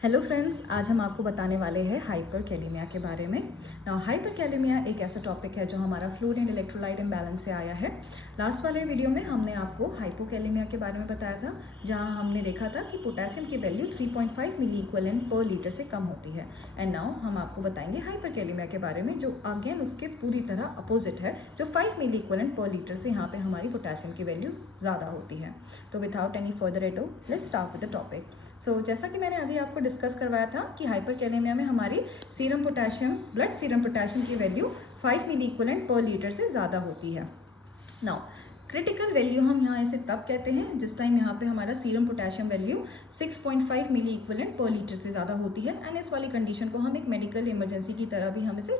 Hello friends, आज हम आपको बताने वाले हैं हाइपरकैलेमिया के बारे में। हाइपरकैलेमिया एक ऐसा टॉपिक है जो हमारा फ्लूइड एंड इलेक्ट्रोलाइट इम्बैलेंस से आया है। लास्ट वाले वीडियो में हमने आपको हाइपोकैलेमिया के बारे में बताया था, जहां हमने देखा था कि पोटेशियम की वैल्यू 3.5 मिली इक्विवेलेंट पर लीटर से कम होती है। एंड नाउ हम आपको बताएंगे हाइपरकैलेमिया के बारे में, जो अगेन उसके पूरी तरह अपोजिट है, जो 5 मिली इक्विवेलेंट पर लीटर से यहाँ पे हमारी पोटेशियम की वैल्यू ज़्यादा होती है। तो without any further ado let's start with the topic. जैसा कि मैंने अभी आपको डिस्कस करवाया था कि हाइपरकैलेमिया में हमारी serum potassium, blood serum potassium की value 5 milliequivalent per litre से ज़्यादा होती है। नाउ क्रिटिकल वैल्यू हम यहाँ इसे तब कहते हैं जिस टाइम यहाँ पे हमारा सीरम पोटेशियम वैल्यू 6.5 मिली इक्विवेलेंट पर लीटर से ज़्यादा होती है। एंड इस वाली कंडीशन को हम एक मेडिकल इमरजेंसी की तरह भी हम इसे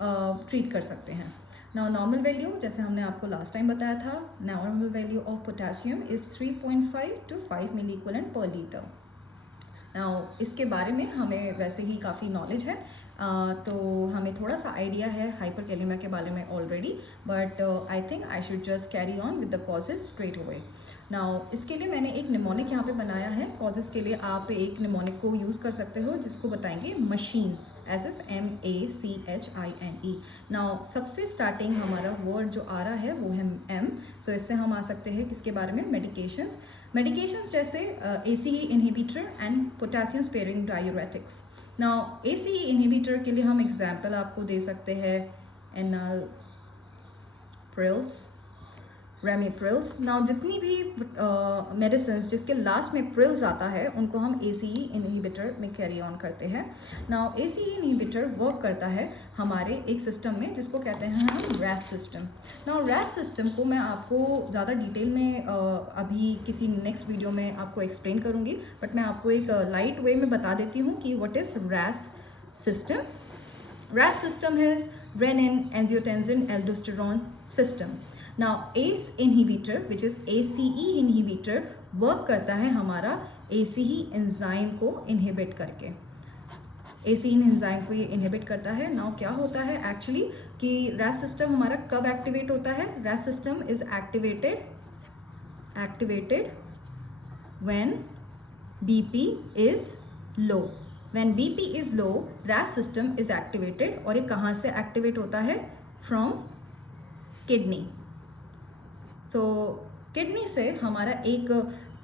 ट्रीट कर सकते हैं। नाउ नॉर्मल वैल्यू, जैसे हमने आपको लास्ट टाइम बताया था, normal value of potassium is 3.5 to 5 milliequivalent per litre. Now इसके बारे में हमें वैसे ही काफ़ी नॉलेज है, तो हमें थोड़ा सा आइडिया है हाइपरकैलेमिया के बारे में already, but I think I should just carry on with the causes straight away. Now इसके लिए मैंने एक निमोनिक यहाँ पे बनाया है। कॉजेज के लिए आप एक निमोनिक को यूज़ कर सकते हो जिसको बताएंगे machines, as if MACHINE। Now सबसे स्टार्टिंग हमारा वर्ड जो आ रहा है वो है M। सो इससे हम आ सकते हैं किसके बारे में, मेडिकेशंस जैसे ACE inhibitor and potassium sparing diuretics. Now ACE inhibitor के लिए हम एग्जाम्पल आपको दे सकते हैं एनालप्रिल्स, रेमिप्रिल्स। नाउ जितनी भी मेडिसिन जिसके लास्ट में प्रिल्स आता है उनको हम ACE इनहिबिटर में कैरी ऑन करते हैं। नाउ ACE इनहिबिटर वर्क करता है हमारे एक सिस्टम में जिसको कहते हैं हम रैस सिस्टम। नाउ रैस सिस्टम को मैं आपको ज़्यादा डिटेल में अभी किसी नेक्स्ट वीडियो में आपको एक्सप्लेन करूँगी, बट मैं आपको एक लाइट वे में बता देती हूँ कि what is RAS system. RAS system is renin angiotensin aldosterone system. Now ACE inhibitor which is ACE inhibitor work करता है हमारा ACE एंजाइम को इनहिबिट करके। ACE एंजाइम को ये इनहिबिट करता है। नाउ क्या होता है एक्चुअली कि RAS सिस्टम हमारा कब एक्टिवेट होता है? RAS system is activated when BP is low. When BP is low, RAS system is activated। और ये कहाँ से एक्टिवेट होता है? From kidney। So किडनी से हमारा एक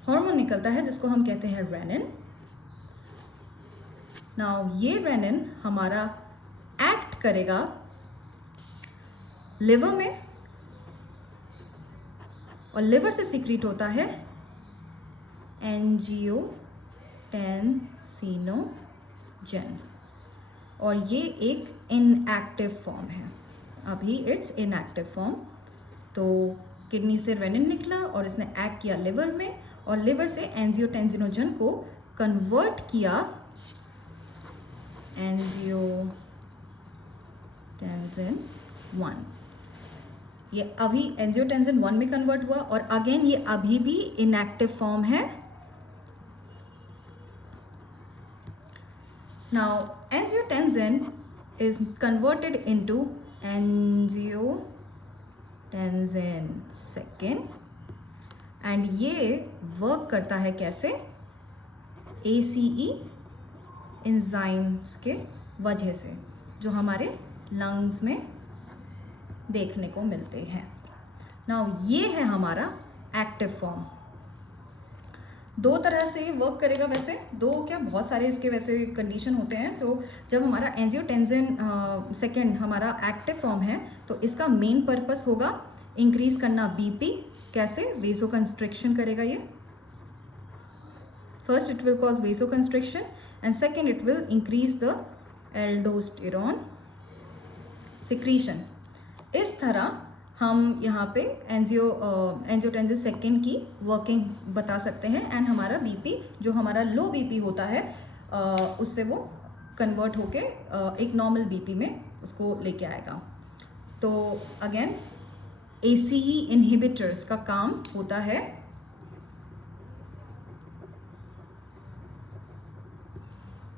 हार्मोन निकलता है जिसको हम कहते हैं रेनिन। नाउ ये रेनिन हमारा एक्ट करेगा लिवर में, और लिवर से सीक्रेट होता है एंजियोटेंसिनोजन, और ये एक इनएक्टिव फॉर्म है। अभी इट्स इनएक्टिव फॉर्म। तो किडनी से रेनिन निकला और इसने एक्ट किया लिवर में, और लिवर से एंजियोटेंसिनोजन को कन्वर्ट किया एंजियोटेंसिन 1। ये अभी एंजियोटेंसिन 1 में कन्वर्ट हुआ, और अगेन ये अभी भी इनएक्टिव फॉर्म है। Now angiotensin is converted into angiotensin 2 and ये वर्क करता है कैसे? ACE एंजाइम्स के वजह से, जो हमारे लंग्स में देखने को मिलते हैं। नाउ ये है हमारा एक्टिव फॉर्म। दो तरह से वर्क करेगा, वैसे दो क्या बहुत सारे इसके वैसे कंडीशन होते हैं। तो जब हमारा एंजियोटेंसिन 2 हमारा एक्टिव फॉर्म है तो इसका मेन पर्पस होगा इंक्रीज करना BP। कैसे? वेसोकंस्ट्रिक्शन करेगा ये। First it will cause vasoconstriction and second it will increase the aldosterone secretion. इस तरह हम यहाँ पे एंजियोटेंसिन 2 की वर्किंग बता सकते हैं। एंड हमारा BP जो हमारा लो BP होता है उससे वो कन्वर्ट होके एक नॉर्मल BP में उसको लेके आएगा। तो अगेन ACE इनहिबिटर्स का काम होता है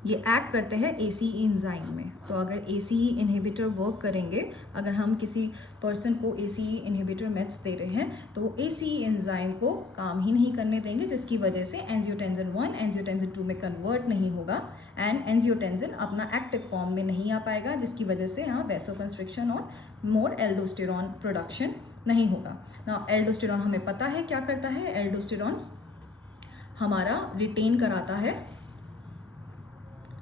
ये एक्ट करते हैं ACE एंजाइम में। तो अगर ACE इनहिबिटर वर्क करेंगे, अगर हम किसी पर्सन को ACE इनहिबिटर मेड्स दे रहे हैं तो वो ACE एंजाइम को काम ही नहीं करने देंगे, जिसकी वजह से एंजियोटेंसिन 1 एंजियोटेंसिन 2 में कन्वर्ट नहीं होगा एंड एंजियोटेंसिन अपना एक्टिव फॉर्म में नहीं आ पाएगा, जिसकी वजह से यहाँ वैसोकंस्ट्रिक्शन और मोर एल्डोस्टेरॉन प्रोडक्शन नहीं होगा ना। एल्डोस्टेरॉन हमें पता है क्या करता है, एल्डोस्टेरॉन हमारा रिटेन कराता है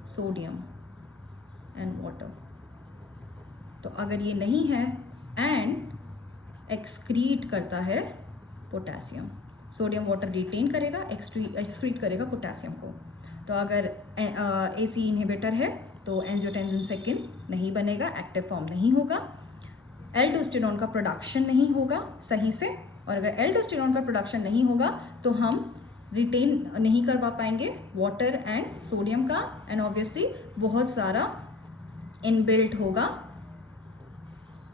सोडियम एंड वाटर। तो अगर ये नहीं है एंड एक्सक्रीट करता है पोटेशियम, सोडियम वाटर रिटेन करेगा, एक्सक्रीट करेगा पोटेशियम को। तो अगर ACE इनहिबिटर है तो एंजियोटेंसिन 2 नहीं बनेगा, एक्टिव फॉर्म नहीं होगा, एल्डोस्टेरॉन का प्रोडक्शन नहीं होगा सही से, और अगर एल्डोस्टेरॉन का प्रोडक्शन नहीं होगा तो हम रिटेन नहीं करवा पाएंगे वाटर एंड सोडियम का, एंड ऑब्वियसली बहुत सारा इनबिल्ट होगा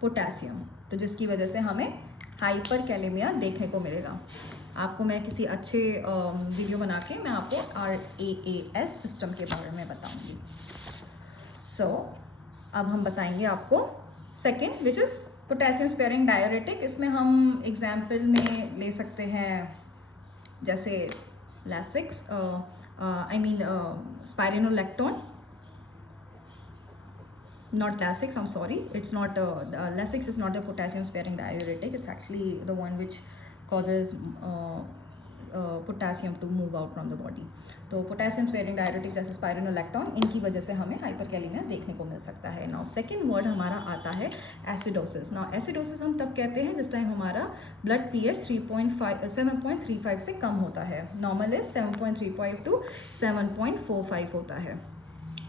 पोटेशियम, तो जिसकी वजह से हमें हाइपरकैलेमिया देखने को मिलेगा। आपको मैं किसी अच्छे वीडियो बना के मैं आपको RAAS सिस्टम के बारे में बताऊंगी। सो अब हम बताएंगे आपको second which is potassium sparing diuretic. इसमें हम एग्जाम्पल में ले सकते हैं जैसे Lasix, spironolactone, not Lasix, I'm sorry, it's not Lasix is not a potassium sparing diuretic, it's actually the one which causes potassium to move out from the body। तो potassium sparing diuretic जैसे spironolactone, इनकी वजह से हमें hyperkalaemia देखने को मिल सकता है। नाउ सेकंड वर्ड हमारा आता है एसिडोसिस। नाउ एसिडोसिस हम तब कहते हैं जिस टाइम हमारा ब्लड pH 7.35 से कम होता है। नॉर्मल इज 7.35 टू 7.45 होता है।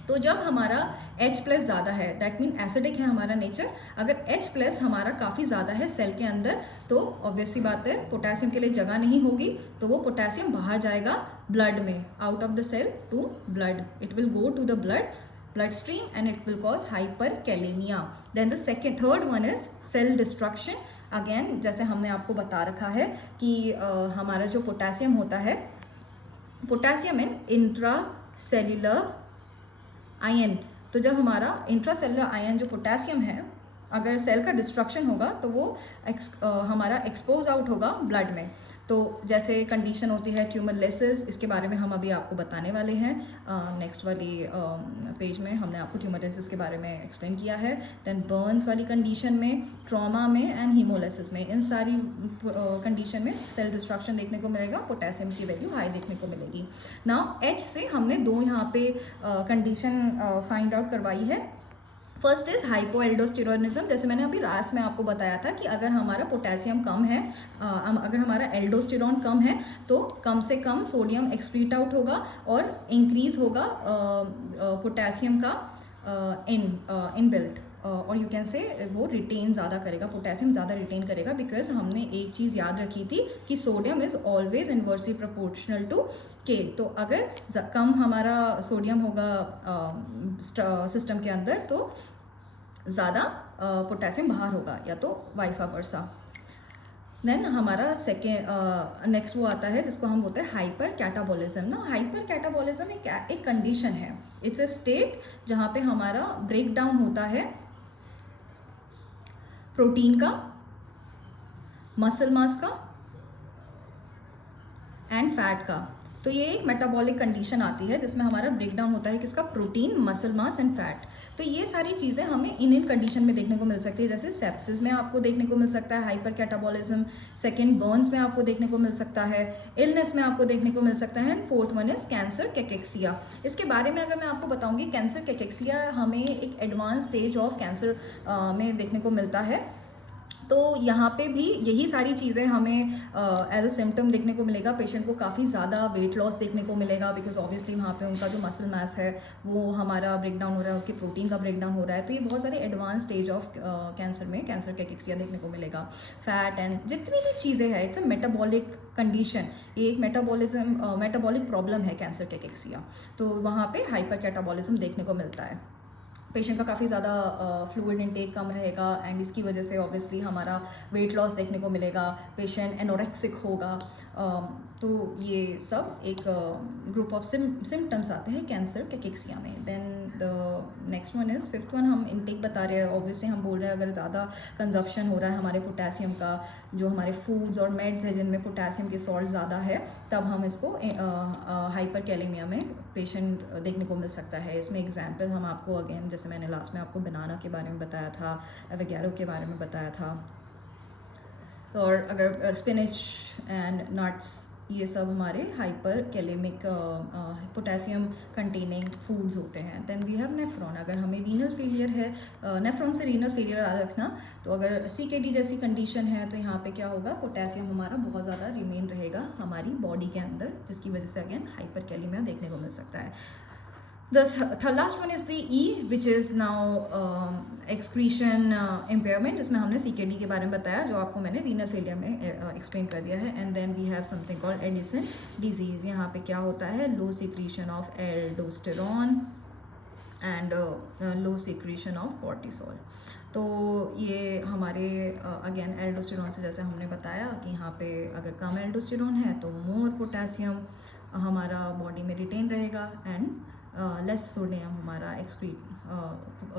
तो जब हमारा H+ ज़्यादा है, दैट मीन एसिडिक है हमारा नेचर, अगर H+ हमारा काफ़ी ज़्यादा है सेल के अंदर, तो ऑब्वियसली बात है पोटेशियम के लिए जगह नहीं होगी, तो वो पोटेशियम बाहर जाएगा ब्लड में, out of the cell to blood, it will go to the blood stream and it will cause hyperkalemia। Then the third one is cell destruction। Again जैसे हमने आपको बता रखा है कि हमारा जो पोटेशियम होता है, पोटेशियम इन इंट्रासेल्युलर आयन, तो जब हमारा इंट्रासेलुलर आयन जो पोटेशियम है, अगर सेल का डिस्ट्रक्शन होगा तो वो हमारा एक्सपोज आउट होगा ब्लड में। तो जैसे कंडीशन होती है ट्यूमरलेसिस, इसके बारे में हम अभी आपको बताने वाले हैं। नेक्स्ट वाली पेज में हमने आपको ट्यूमरलेसिस के बारे में एक्सप्लेन किया है। देन बर्न्स वाली कंडीशन में, ट्रॉमा में एंड हीमोलिसिस में, इन सारी कंडीशन में सेल डिस्ट्रक्शन देखने को मिलेगा, पोटेशियम की वैल्यू हाई देखने को मिलेगी। नाउ H से हमने दो यहाँ पे कंडीशन फाइंड आउट करवाई है। First is hypoaldosteronism. जैसे मैंने अभी रास में आपको बताया था कि अगर हमारा पोटेशियम कम है, अगर हमारा एल्डोस्टेरॉन कम है, तो कम से कम सोडियम एक्सक्रीट आउट होगा और इंक्रीज होगा पोटेशियम का इनबिल्ट, और यू कैन से वो रिटेन ज़्यादा करेगा, पोटेशियम ज़्यादा रिटेन करेगा, बिकॉज हमने एक चीज़ याद रखी थी कि sodium is always inversely proportional to K। तो अगर कम हमारा सोडियम होगा सिस्टम के अंदर तो ज़्यादा पोटेशियम बाहर होगा, या तो वाइसा वर्सा। देन हमारा नेक्स्ट वो आता है जिसको हम बोलते हैं हाइपर कैटाबॉलिज्म। ना हाइपर कैटाबॉलिज्म एक कंडीशन है, इट्स अ स्टेट जहाँ पे हमारा ब्रेक डाउन होता है प्रोटीन का, मसल मास का एंड फैट का। तो ये एक मेटाबॉलिक कंडीशन आती है जिसमें हमारा ब्रेकडाउन होता है किसका, protein, muscle mass and fat. तो ये सारी चीज़ें हमें इन कंडीशन में देखने को मिल सकती है। जैसे सेप्सिस में आपको देखने को मिल सकता है हाइपर कैटाबॉलिज्म, सेकेंड बर्न्स में आपको देखने को मिल सकता है, इलनेस में आपको देखने को मिल सकता है, and fourth one is cancer cachexia. इसके बारे में अगर मैं आपको बताऊंगी, कैंसर कैकेक्सिया हमें एक एडवांस स्टेज ऑफ कैंसर में देखने को मिलता है। तो यहाँ पे भी यही सारी चीज़ें हमें एज अ सिम्टम देखने को मिलेगा। पेशेंट को काफ़ी ज़्यादा वेट लॉस देखने को मिलेगा, बिकॉज ऑब्वियसली वहाँ पे उनका जो मसल मास है वो हमारा ब्रेकडाउन हो रहा है, उनके प्रोटीन का ब्रेकडाउन हो रहा है। तो ये बहुत सारे एडवांस स्टेज ऑफ कैंसर में कैंसर कैकेक्सिया देखने को मिलेगा। फैट एंड जितनी भी चीज़ें हैं, इट्स अ मेटाबॉलिक कंडीशन, ये एक मेटाबॉलिक प्रॉब्लम है कैंसर कैकेक्सिया। तो वहाँ पे हाइपर कैटाबॉलिज्म देखने को मिलता है। पेशेंट का काफ़ी ज़्यादा फ्लूइड इनटेक कम रहेगा, एंड इसकी वजह से ऑब्वियसली हमारा वेट लॉस देखने को मिलेगा, पेशेंट एनोरेक्सिक होगा। तो ये सब एक ग्रुप ऑफ सिम्टम्स आते हैं कैंसर कैकेक्सिया में। Then the next one is, fifth one, हम इनटेक बता रहे हैं। ऑब्वियसली हम बोल रहे हैं अगर ज़्यादा कंजप्शन हो रहा है हमारे पोटेशियम का, जो हमारे फूड्स और मेड्स है जिनमें पोटेशियम की सॉल्ट ज़्यादा है, तब हम इसको हाइपर कैलेमिया में पेशेंट देखने को मिल सकता है। इसमें एग्जाम्पल हम आपको अगेन, जैसे मैंने लास्ट में आपको बनाना के बारे में बताया था, एवोकाडो के बारे में बताया था, और अगर स्पिनच एंड नट्स, ये सब हमारे hyperkalemic potassium containing foods होते हैं। Then we have nephron. अगर हमें रीनल फेलियर है, नेफ्रॉन से रीनल फेलियर याद रखना, तो अगर CKD जैसी कंडीशन है तो यहाँ पे क्या होगा, पोटेशियम हमारा बहुत ज़्यादा रिमेन रहेगा हमारी बॉडी के अंदर, जिसकी वजह से अगेन हाइपर कैलेमिया देखने को मिल सकता है। The last one is the E, which is now excretion impairment, जिसमें हमने CKD के बारे में बताया, जो आपको मैंने रीनल फेलियर में एक्सप्लेन कर दिया है। And then we have something called Addison disease. यहाँ पे क्या होता है, low secretion of aldosterone and low secretion of cortisol. तो ये हमारे अगेन एल्डोस्टेरॉन से, जैसे हमने बताया कि यहाँ पे अगर कम एल्डोस्टेरॉन है तो मोर पोटेशियम हमारा बॉडी में रिटेन रहेगा एंड लेस सोडियम हमारा एक्सक्रीट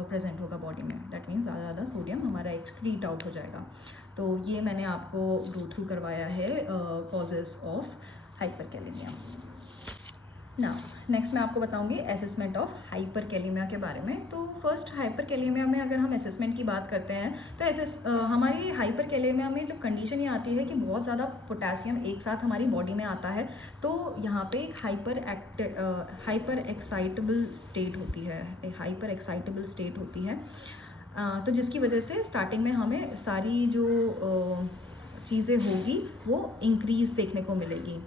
प्रेजेंट होगा बॉडी में। दैट मीन्स ज़्यादा सोडियम हमारा एक्सक्रीट आउट हो जाएगा। तो ये मैंने आपको गो थ्रू करवाया है कॉजेस ऑफ हाइपर कैलेमिया। ना नेक्स्ट मैं आपको बताऊंगी असेसमेंट ऑफ हाइपर कैलेमिया के बारे में। तो फर्स्ट हाइपर कैलेमिया में अगर हम असेसमेंट की बात करते हैं तो हमारी हाइपर कैलेमिया में जो कंडीशन ये आती है कि बहुत ज़्यादा पोटेशियम एक साथ हमारी बॉडी में आता है, तो यहाँ पे एक हाइपर एक्साइटेबल स्टेट होती है, एक हाइपर एक्साइटेबल स्टेट होती है। तो जिसकी वजह से स्टार्टिंग में हमें सारी जो चीज़ें होगी वो इंक्रीज़ देखने को मिलेगी,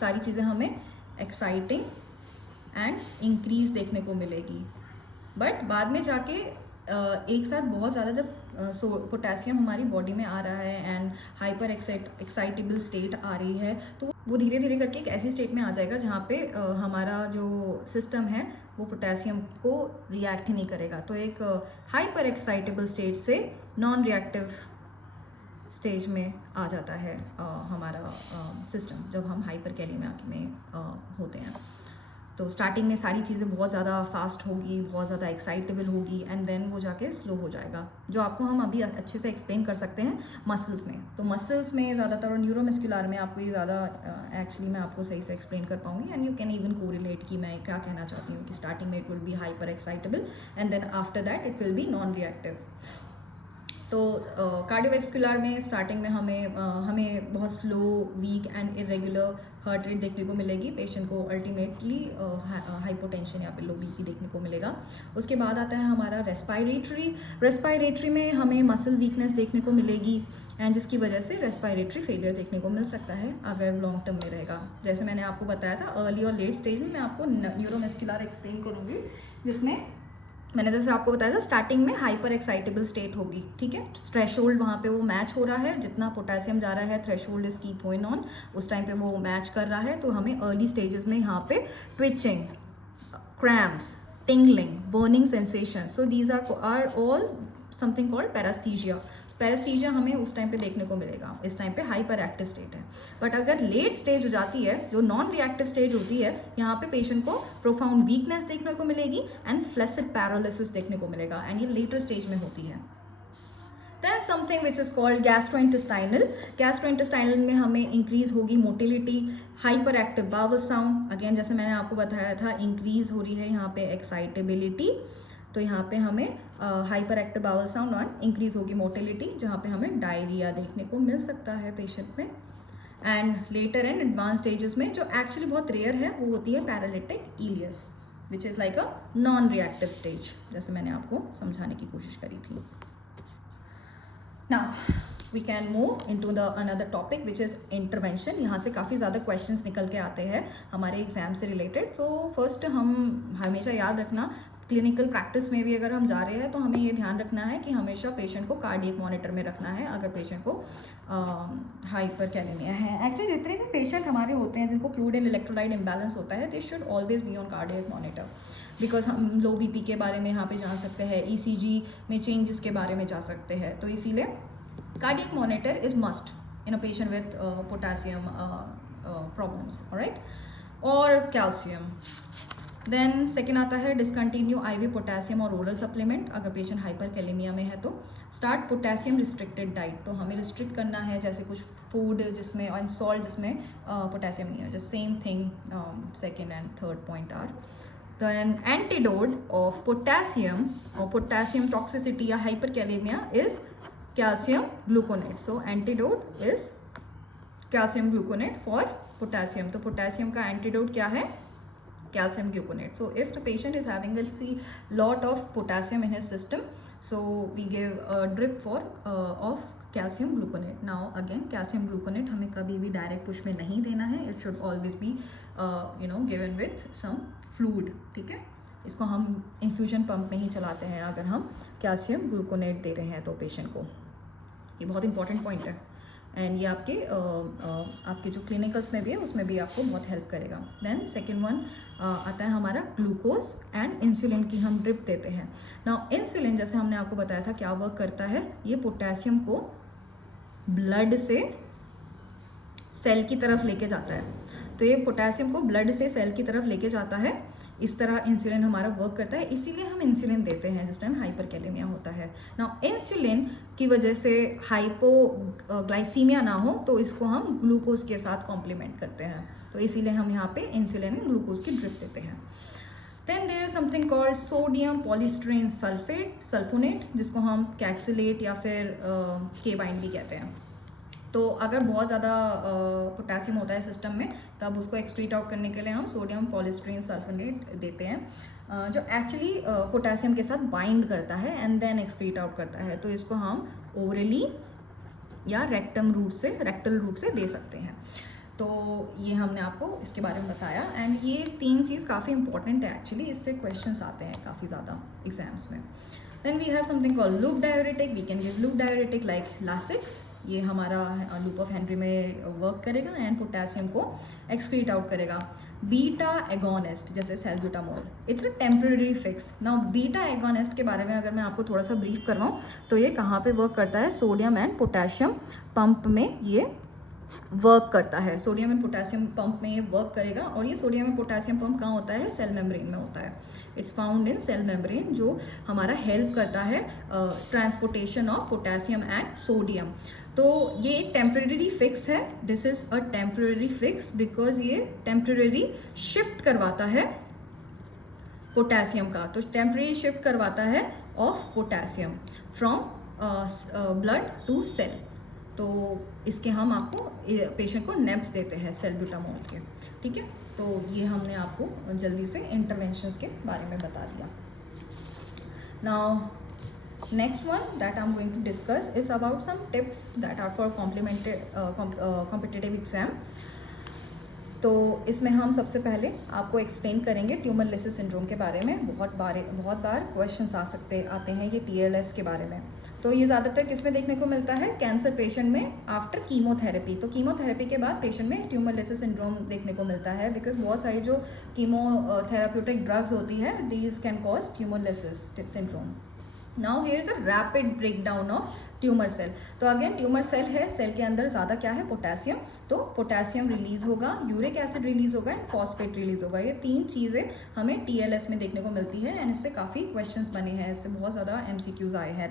सारी चीज़ें हमें एक्साइटिंग एंड इंक्रीज देखने को मिलेगी। बट बाद में जाके एक साथ बहुत ज़्यादा जब पोटेशियम हमारी बॉडी में आ रहा है एंड हाइपर एक्साइटेबल स्टेट आ रही है, तो वो धीरे धीरे करके एक ऐसी स्टेट में आ जाएगा जहाँ पे हमारा जो सिस्टम है वो पोटेशियम को रिएक्ट ही नहीं करेगा। तो एक हाइपर एक्साइटेबल स्टेट से नॉन रिएक्टिव स्टेज में आ जाता है हमारा सिस्टम, जब हम हाइपर कैलेमिया में होते हैं। तो स्टार्टिंग में सारी चीज़ें बहुत ज़्यादा फास्ट होगी, बहुत ज़्यादा एक्साइटेबल होगी एंड देन वो जाके स्लो हो जाएगा, जो आपको हम अभी अच्छे से एक्सप्लेन कर सकते हैं मसल्स में। तो मसल्स में ज़्यादातर और न्यूरोमस्कुलर में आपको ये ज़्यादा एक्चुअली मैं आपको सही से एक्सप्लेन कर पाऊंगी and you can even correlate कि मैं क्या कहना चाहती हूँ कि स्टार्टिंग में it will be hyperexcitable and then after that it will be non reactive. तो कार्डियोवैस्कुलर में स्टार्टिंग में हमें बहुत slow, weak and irregular heart rate देखने को मिलेगी। पेशेंट को अल्टीमेटली हाइपोटेंशन या फिर लो बीपी देखने को मिलेगा। उसके बाद आता है हमारा रेस्पायरेटरी में हमें मसल वीकनेस देखने को मिलेगी एंड जिसकी वजह से रेस्पायरेटरी फेलियर देखने को मिल सकता है अगर लॉन्ग टर्म में रहेगा। जैसे मैंने आपको बताया था अर्ली और लेट स्टेज में मैं आपको न्यूरोमस्कुलर एक्सप्लेन करूँगी, जिसमें मैंने जैसे आपको बताया था स्टार्टिंग में हाइपर एक्साइटेबल स्टेट होगी, ठीक है। थ्रेशोल्ड वहाँ पे वो मैच हो रहा है, जितना पोटेशियम जा रहा है threshold is keep going on, उस टाइम पे वो मैच कर रहा है। तो हमें अर्ली स्टेजेस में यहाँ पे twitching, cramps, tingling, burning sensation, so these are all something called paraesthesia. Paraesthesia हमें उस टाइम पे देखने को मिलेगा, इस टाइम पे हाइपर एक्टिव स्टेट है। बट अगर लेट स्टेज हो जाती है, जो नॉन रिएक्टिव स्टेज होती है, यहाँ पे पेशेंट को प्रोफाउंड वीकनेस देखने को मिलेगी एंड फ्लैसिड पैरालिसिस देखने को मिलेगा एंड ये लेटर स्टेज में होती है। Then something which is called gastrointestinal में हमें इंक्रीज होगी motility, hyperactive bowel sound, again जैसे मैंने आपको बताया था इंक्रीज हो रही है यहाँ पे एक्साइटेबिलिटी, तो यहाँ पे हमें हाइपर एक्टिव बावल साउंड और इंक्रीज होगी मोटिलिटी, जहाँ पे हमें डायरिया देखने को मिल सकता है पेशेंट में। And later and advance stages में जो एक्चुअली बहुत रेयर है वो होती है paralytic ileus, which is like a non reactive stage, जैसे मैंने आपको समझाने की कोशिश करी थी। Now we can move into the another topic which is intervention। यहाँ से काफ़ी ज़्यादा questions निकल के आते हैं हमारे एग्जाम से रिलेटेड। सो फर्स्ट हम हमेशा याद रखना, क्लिनिकल प्रैक्टिस में भी अगर हम जा रहे हैं तो हमें ये ध्यान रखना है कि हमेशा पेशेंट को कार्डियक मॉनिटर में रखना है अगर पेशेंट को हाइपर कैलेमिया है। एक्चुअली जितने भी पेशेंट हमारे होते हैं जिनको फ्लूइड एंड इलेक्ट्रोलाइट इम्बैलेंस होता है, they should always be on cardiac monitor, because हम लो बीपी के बारे में यहाँ पे जान सकते हैं, ECG में चेंजेस के बारे में जा सकते हैं। तो इसीलिए cardiac monitor is must in a patient with potassium problems, alright. और कैल्शियम, देन सेकेंड आता है डिसकंटिन्यू आईवी पोटेशियम और ओरल सप्लीमेंट अगर पेशेंट हाइपरकैलेमिया में है तो। स्टार्ट पोटेशियम रिस्ट्रिक्टेड डाइट, तो हमें रिस्ट्रिक्ट करना है जैसे कुछ फूड जिसमें और सॉल्ट जिसमें पोटेशियम नहीं है, just same thing second and third point are. Then antidote of potassium और पोटेशियम टॉक्सिसिटी या hyperkalemia is calcium gluconate, so antidote is calcium gluconate for potassium. तो पोटेशियम का एंटीडोट क्या है? calcium gluconate. So if the patient is having a lot of potassium in his system, so we give a drip for of calcium gluconate. Now again calcium gluconate हमें कभी भी direct push में नहीं देना है, it should always be given with some fluid, ठीक है। इसको हम इन्फ्यूजन पंप में ही चलाते हैं अगर हम कैल्शियम ग्लूकोनेट दे रहे हैं तो पेशेंट को। ये बहुत इंपॉर्टेंट पॉइंट है एंड ये आपके जो क्लिनिकल्स में भी है उसमें भी आपको बहुत हेल्प करेगा। देन सेकेंड वन आता है हमारा ग्लूकोज एंड इंसुलिन की हम ड्रिप देते हैं। नाउ इंसुलिन जैसे हमने आपको बताया था क्या वर्क करता है, ये पोटेशियम को ब्लड से सेल की तरफ लेके जाता है। तो ये पोटेशियम को ब्लड से सेल की तरफ लेके जाता है, इस तरह इंसुलिन हमारा वर्क करता है, इसीलिए हम इंसुलिन देते हैं जिस टाइम हाइपरकैलेमिया होता है। नाउ इंसुलिन की वजह से हाइपोग्लाइसीमिया ना हो तो इसको हम ग्लूकोज के साथ कॉम्प्लीमेंट करते हैं, तो इसीलिए हम यहाँ पे इंसुलिन एंड ग्लूकोज की ड्रिप देते हैं। Then there is something called sodium polystyrene sulfonate जिसको हम कैक्सिलेट या फिर केबाइन भी कहते हैं। तो अगर बहुत ज़्यादा पोटेशियम होता है सिस्टम में तब उसको एक्सक्रीट आउट करने के लिए हम सोडियम पॉलीस्ट्रीन सल्फोनेट देते हैं जो एक्चुअली पोटेशियम के साथ बाइंड करता है एंड देन एक्सक्रीट आउट करता है। तो इसको हम ओरली या रेक्टल रूट से दे सकते हैं। तो ये हमने आपको इसके बारे में बताया एंड ये तीन चीज़ काफ़ी इंपॉर्टेंट है एक्चुअली, इससे क्वेश्चंस आते हैं काफ़ी ज़्यादा एग्जाम्स में। Then we have something called loop diuretic, we can give loop diuretic like Lasix, ये हमारा लूप ऑफ हेनरी में वर्क करेगा एंड पोटेशियम को एक्सक्रीट आउट करेगा। बीटा एगोनिस्ट जैसे salbutamol, it's a temporary fix. Now beta agonist के बारे में अगर मैं आपको थोड़ा सा ब्रीफ करवाऊँ तो ये कहाँ पे वर्क करता है, सोडियम एंड पोटेशियम पंप में ये वर्क करता है। सोडियम एंड पोटेशियम पंप में ये वर्क करेगा और ये सोडियम एंड पोटेशियम पंप कहाँ होता है, सेल मेम्ब्रेन में होता है। It's found in cell membrane जो हमारा हेल्प करता है transportation of potassium and sodium. तो ये एक टेम्परेरी फिक्स है, this is a temporary fix because ये टेम्परेरी शिफ्ट करवाता है पोटेशियम का, तो टेम्परेरी शिफ्ट करवाता है of potassium from blood to cell. तो इसके हम आपको पेशेंट को नेप्स देते हैं सैल्ब्यूटामोल के, ठीक है। तो ये हमने आपको जल्दी से इंटरवेंशंस के बारे में बता दिया। Now next one that I'm going to discuss is about some tips that are for competitive exam। तो इसमें हम सबसे पहले आपको एक्सप्लेन करेंगे ट्यूमर लिसिस सिंड्रोम के बारे में। बहुत बार क्वेश्चंस आते हैं ये TLS के बारे में। तो ये ज़्यादातर किस में देखने को मिलता है, कैंसर पेशेंट में आफ्टर कीमोथेरेपी। तो कीमोथेरेपी के बाद पेशेंट में ट्यूमर लिसिस सिंड्रोम देखने को मिलता है बिकॉज बहुत सारी जो कीमोथेराप्यूटिक ड्रग्स होती है these can cause tumour lysis syndrome. Now here is a rapid breakdown of tumour cell. तो अगेन ट्यूमर सेल है, सेल के अंदर ज़्यादा क्या है, पोटेशियम। तो पोटेशियम रिलीज होगा, यूरिक एसिड रिलीज होगा एंड फॉस्फेट रिलीज होगा। ये तीन चीज़ें हमें TLS में देखने को मिलती है एंड इससे काफ़ी क्वेश्चंस बने हैं, इससे बहुत ज़्यादा MCQs आए हैं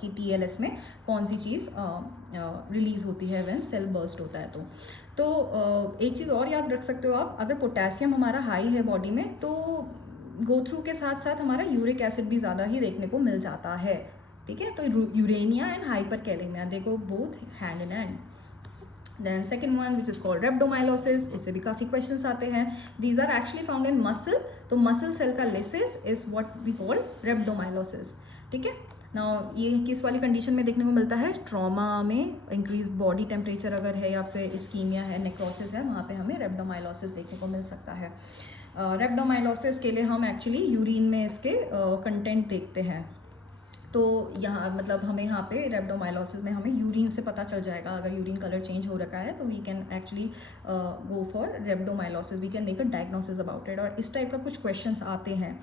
कि TLS में कौन सी चीज़ रिलीज होती है व्हेन सेल बर्स्ट होता है। तो एक चीज़ और याद रख सकते हो आप, अगर पोटेशियम हमारा हाई है बॉडी में तो गो थ्रू के साथ साथ हमारा यूरिक एसिड भी ज़्यादा ही देखने को मिल जाता है, ठीक है। तो यूरेनिया एंड हाइपरकैलेमिया देखो both hand in hand. Then second one which is called rhabdomyolysis, इससे भी काफ़ी क्वेश्चंस आते हैं। These are actually found in muscle, तो मसल सेल का lysis is what we call rhabdomyolysis, ठीक है। नाउ ये किस वाली कंडीशन में देखने को मिलता है, ट्रॉमा में, इंक्रीज बॉडी टेम्परेचर अगर है या फिर इस्कीमिया है, नेक्रोसिस है, वहाँ पे हमें रेब्डोमाइलोसिस देखने को मिल सकता है। रेब्डोमाइलोसिस के लिए हम एक्चुअली यूरिन में इसके कंटेंट देखते हैं। तो यहाँ मतलब हमें यहाँ पे रेब्डोमाइलोसिस में हमें यूरिन से पता चल जाएगा, अगर यूरिन कलर चेंज हो रखा है तो we can actually go for rhabdomyolysis, we can make a diagnosis about it. और इस टाइप का कुछ क्वेश्चंस आते हैं।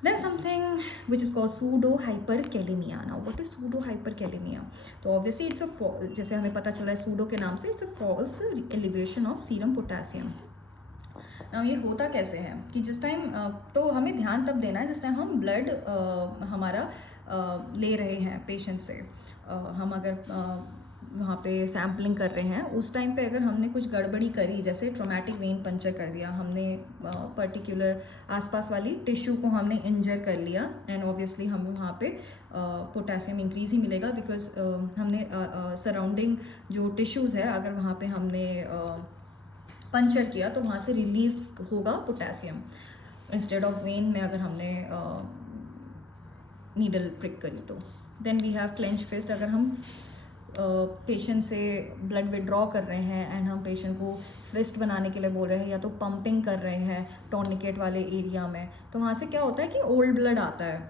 There is something which is called pseudo hyperkalemia. Now what is pseudo hyperkalemia? तो obviously it's a जैसे हमें पता चल रहा है pseudo के नाम से, it's a false elevation of serum potassium. Now ये होता कैसे है कि जिस टाइम तो हमें ध्यान तब देना है जिस टाइम हम ब्लड हमारा ले रहे हैं पेशेंट से, हम अगर वहाँ पे सैम्पलिंग कर रहे हैं उस टाइम पे अगर हमने कुछ गड़बड़ी करी, जैसे ट्रोमेटिक वेन पंचर कर दिया, हमने पर्टिकुलर आसपास वाली टिश्यू को हमने इंजर कर लिया, एंड ऑब्वियसली हम वहाँ पे पोटेशियम इंक्रीज ही मिलेगा बिकॉज हमने सराउंडिंग जो टिश्यूज़ है अगर वहाँ पे हमने पंचर किया तो वहाँ से रिलीज होगा पोटेशियम इंस्टेड ऑफ वेन में अगर हमने नीडल प्रिक करी तो. Then we have clench fist. अगर हम पेशेंट से ब्लड विड्रॉ कर रहे हैं एंड हम पेशेंट को फिस्ट बनाने के लिए बोल रहे हैं या तो पंपिंग कर रहे हैं टॉर्निकेट वाले एरिया में, तो वहाँ से क्या होता है कि ओल्ड ब्लड आता है.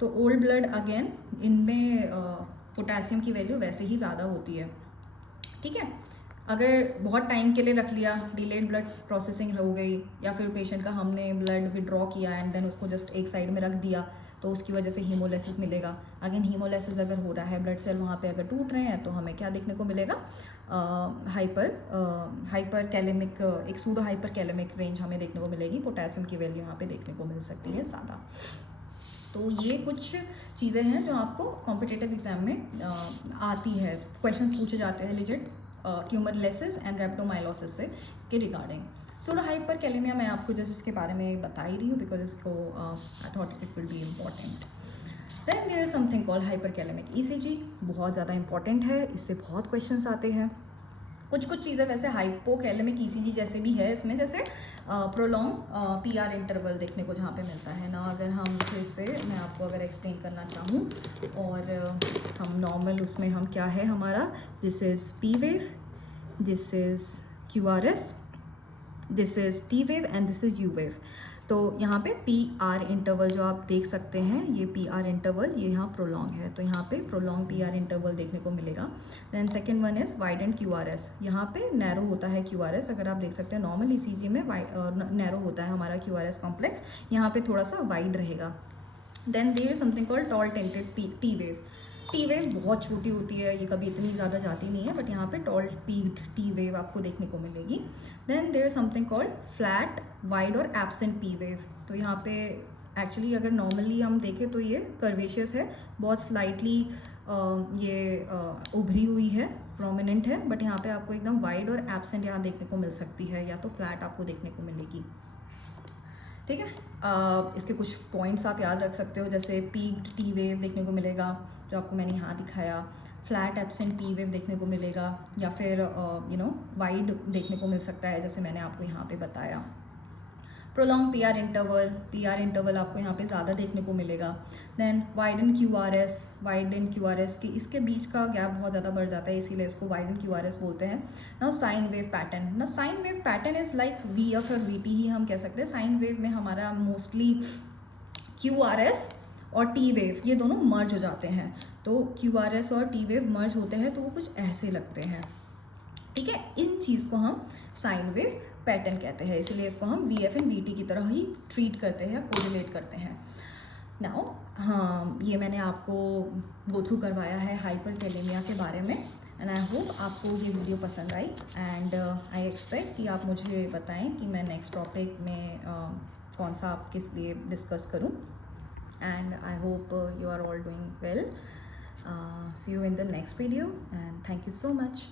तो ओल्ड ब्लड अगेन इनमें पोटेशियम की वैल्यू वैसे ही ज़्यादा होती है. ठीक है, अगर बहुत टाइम के लिए रख लिया, डिलेड ब्लड प्रोसेसिंग हो गई, या फिर पेशेंट का हमने ब्लड विड्रॉ किया एंड देन उसको जस्ट एक साइड में रख दिया तो उसकी वजह से हीमोलाइसिस मिलेगा. अगेन हीमोलाइसिस अगर हो रहा है, ब्लड सेल वहाँ पे अगर टूट रहे हैं तो हमें क्या देखने को मिलेगा, हाइपर कैलेमिक, एक सूडो हाइपर कैलेमिक रेंज हमें देखने को मिलेगी. पोटेशियम की वैल्यू यहाँ पे देखने को मिल सकती है ज़्यादा. तो ये कुछ चीज़ें हैं जो आपको कॉम्पिटिटिव एग्जाम में आती है, क्वेश्चंस पूछे जाते हैं लिजिट ट्यूमरलेसिस एंड रेप्टोमाइलोसिस से के रिगार्डिंग. सूडो हाइपर कैलेमिया मैं आपको जैसे इसके बारे में बता ही रही हूँ बिकॉज इसको I thought it will be important. Then there is something called hyperkalaemic ECG. बहुत ज़्यादा इंपॉर्टेंट है, इससे बहुत क्वेश्चंस आते हैं. कुछ चीज़ें वैसे हाइपोकैलेमिक ईसीजी जैसे भी है इसमें, जैसे प्रोलॉन्ग पीआर इंटरवल देखने को जहाँ पे मिलता है ना. अगर हम फिर से मैं आपको अगर एक्सप्लेन करना चाहूँ और हम नॉर्मल उसमें हम क्या है हमारा, this is P wave, this is QRS, this is T wave and this is you wave. तो यहाँ पे पी आर इंटरवल जो आप देख सकते हैं, ये पी आर इंटरवल ये यहाँ प्रोलॉन्ग है, तो यहाँ पे प्रोलॉन्ग पी आर इंटरवल देखने को मिलेगा. Then second one is wide and Q R S. यहाँ पे नैरो होता है क्यू आर एस. अगर आप देख सकते हैं नॉर्मल ईसीजी में नैरो होता है हमारा क्यू आर एस कॉम्प्लेक्स, यहाँ पे थोड़ा सा वाइड रहेगा. Then there is something called tall tented T wave. T wave बहुत छोटी होती है, ये कभी इतनी ज़्यादा जाती नहीं है, बट यहाँ पे टॉल पीक्ड टी वेव आपको देखने को मिलेगी. Then there is something called flat wide और एब्सेंट पी वेव. तो यहाँ पे एक्चुअली अगर नॉर्मली हम देखें तो ये कर्वेशियस है, बहुत स्लाइटली ये उभरी हुई है, प्रोमिनेंट है, बट यहाँ पे आपको एकदम वाइड और एब्सेंट यहाँ देखने को मिल सकती है, या तो फ्लैट आपको देखने को मिलेगी. ठीक है, इसके कुछ पॉइंट्स आप याद रख सकते हो, जैसे पीक्ड टी वेव देखने को मिलेगा जो आपको मैंने यहाँ दिखाया, फ्लैट एब्सेंट पी वेव देखने को मिलेगा, या फिर वाइड देखने को मिल सकता है जैसे मैंने आपको यहाँ पे बताया. प्रोलॉन्ग पी आर इंटरवल आपको यहाँ पे ज़्यादा देखने को मिलेगा. Then wide and Q R S के इसके बीच का गैप बहुत ज़्यादा बढ़ जाता है, इसीलिए इसको wide and Q R S बोलते हैं. ना sine wave pattern is like V F और वी टी ही हम कह सकते हैं. साइन वेव में हमारा मोस्टली क्यू आर एस और टी वेव ये दोनों मर्ज हो जाते हैं. तो क्यू आर एस और टी वेव मर्ज होते हैं तो वो कुछ ऐसे लगते हैं. ठीक है, इन चीज़ को हम साइन वेव पैटर्न कहते हैं, इसीलिए इसको हम V F and we T की तरह ही ट्रीट करते हैं, कोरिलेट करते हैं. नाउ हाँ, ये मैंने आपको गो थ्रू करवाया है हाइपर कैलेमिया के बारे में, एंड आई होप आपको ये वीडियो पसंद आई. एंड आई एक्सपेक्ट कि आप मुझे बताएं कि मैं नेक्स्ट टॉपिक में कौन सा आप किस लिए डिस्कस करूं. And I hope you are all doing well. See you in the next video and thank you so much.